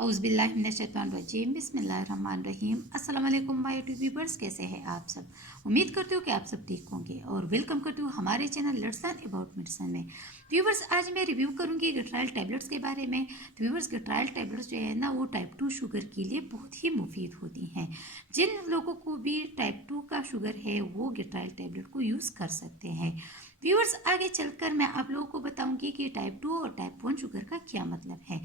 औज़ुबिल्लाहिमिनश्शैतानिर्रजीम बिस्मिल्लाहिर्रहमानिर्रहीम। अस्सलाम वालेकुम माय यूट्यूब व्यूअर्स, कैसे हैं आप सब। उम्मीद करती हूँ कि आप सब ठीक होंगे और वेलकम करती हूँ हमारे channel let's learn about medicine में। व्यूअर्स, आज मैं रिव्यू करूँगी गट्रायल टैबलेट्स के बारे में। तो व्यूअर्स, गट्रायल टैबलेट्स जो है ना वो टाइप 2 शुगर के लिए बहुत ही मुफीद होती हैं। जिन लोगों को भी टाइप 2 का शुगर है वो गट्रायल टैबलेट को यूज़ कर सकते हैं। व्यूअर्स, आगे चलकर मैं आप लोगों को बताऊंगी कि टाइप 2 और टाइप 1 शुगर का क्या मतलब है।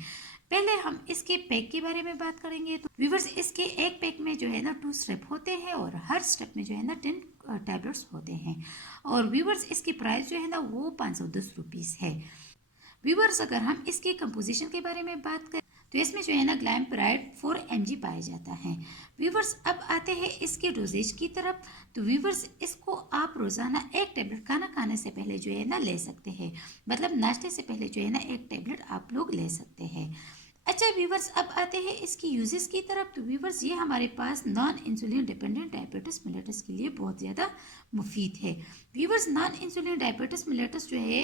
पहले हम इसके पैक के बारे में बात करेंगे। तो व्यूवर्स, इसके एक पैक में जो है ना 2 स्टेप होते हैं और हर स्टेप में जो है ना 10 टैबलेट्स होते हैं। और व्यूवर्स, इसकी प्राइस जो है ना वो 510 रुपीज़ है। व्यूवर्स, अगर हम इसके कंपोजिशन के बारे में बात करें तो इसमें जो है ना ग्लाइमपेराइड 4 mg पाया जाता है। व्यूवर्स, अब आते हैं इसके डोजेज की तरफ। तो व्यूवर्स, इसको आप रोज़ाना एक टैबलेट खाना खाने से पहले जो है ना ले सकते हैं। मतलब नाश्ते से पहले जो है ना एक टैबलेट आप लोग ले सकते हैं। अच्छा व्यूवर्स, अब आते हैं इसकी यूजेस की तरफ। तो व्यूवर्स, ये हमारे पास non insulin dependent diabetes mellitus के लिए बहुत ज़्यादा मुफीद है। Viewers, non insulin diabetes mellitus जो है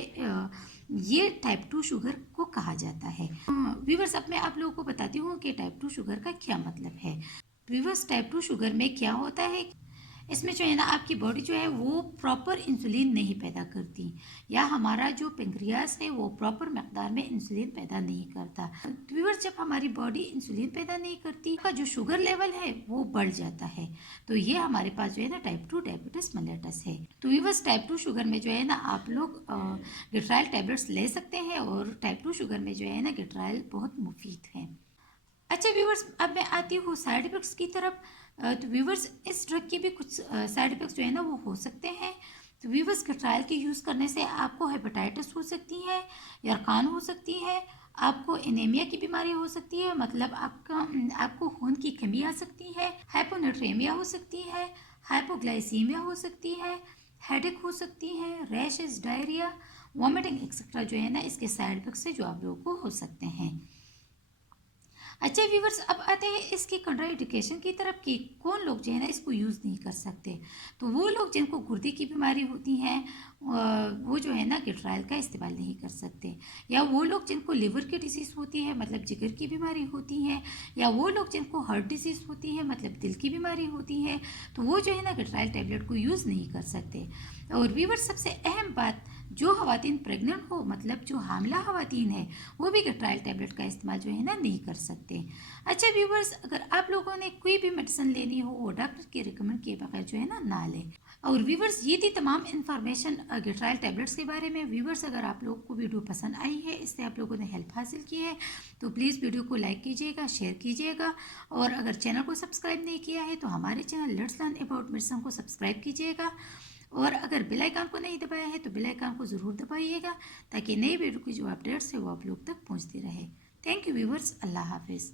ये टाइप 2 शुगर को कहा जाता है। व्यूवर्स, अब मैं आप लोगों को बताती हूँ कि टाइप 2 शुगर का क्या मतलब है। व्यूवर्स, टाइप 2 शुगर में क्या होता है, इसमें जो है ना आपकी बॉडी जो है वो प्रॉपर इंसुलिन नहीं पैदा करती, या हमारा जो पेंक्रियास है वो प्रॉपर मकदार में इंसुलिन पैदा नहीं करता। तो व्यूअर्स, जब हमारी बॉडी इंसुलिन पैदा नहीं करती का जो शुगर लेवल है वो बढ़ जाता है। तो ये हमारे पास जो है ना टाइप 2 डायबिटीज मेलेटस है। तो व्यूअर्स, टाइप 2 शुगर में जो है ना आप लोग गट्रायल टैबलेट्स ले सकते हैं और टाइप 2 शुगर में जो है ना गट्रायल बहुत मुफीद है। अच्छा व्यूवर्स, अब मैं आती हूँ साइड इफ़ेक्ट्स की तरफ। तो व्यूवर्स, इस ड्रग के भी कुछ साइड इफ़ेक्ट्स जो है ना वो हो सकते हैं। तो व्यूवर्स, गट्रायल के यूज़ करने से आपको हेपेटाइटिस हो सकती है, यरकान हो सकती है, आपको एनीमिया की बीमारी हो सकती है, मतलब आपको खून की कमी आ सकती है, हाइपोनेट्रेमिया हो सकती है, हाइपोग्लाइसीमिया हो सकती है, हेडेक हो सकती है, रैशेस, डायरिया, वॉमिटिंग एक्सेट्रा जो है ना इसके साइड इफ़ेक्ट्स है जो आप लोगों को हो सकते हैं। अच्छा व्यूवर्स, अब आते हैं इसकी कंट्राइंडिकेशन की तरफ कि कौन लोग जो है ना इसको यूज़ नहीं कर सकते। तो वो लोग जिनको गुर्दे की बीमारी होती है वो जो है ना गट्रायल का इस्तेमाल नहीं कर सकते, या वो लोग जिनको लिवर की डिसीज़ होती है मतलब जिगर की बीमारी होती है, या वो लोग जिनको हार्ट डिसीज़ होती है मतलब दिल की बीमारी होती है, तो वो जो है ना गट्रायल टैबलेट को यूज़ नहीं कर सकते। और व्यूवर्स, सबसे अहम बात, जो ख़वातीन प्रेग्नेंट हो मतलब जो हामिला ख़वातीन है वो भी गट्रायल टैबलेट का इस्तेमाल जो है ना नहीं कर सकते। अच्छा व्यूवर्स, अगर आप लोगों ने कोई भी मेडिसिन लेनी हो वो डॉक्टर के रिकमेंड किए बगैर जो है ना लें। और व्यूवर्स, ये थी तमाम इन्फॉर्मेशन गट्रायल टैबलेट्स के बारे में। व्यूवर्स, अगर आप लोगों को वीडियो पसंद आई है, इससे आप लोगों ने हेल्प हासिल की है, तो प्लीज़ वीडियो को लाइक कीजिएगा, शेयर कीजिएगा, और अगर चैनल को सब्सक्राइब नहीं किया है तो हमारे channel let's learn about medicine को सब्सक्राइब कीजिएगा, और अगर बेल आइकन को नहीं दबाया है तो बेल आइकन को ज़रूर दबाइएगा ताकि नई वीडियो की जो अपडेट्स है वो आप लोग तक पहुंचती रहे। थैंक यू व्यूवर्स, अल्लाह हाफिज़।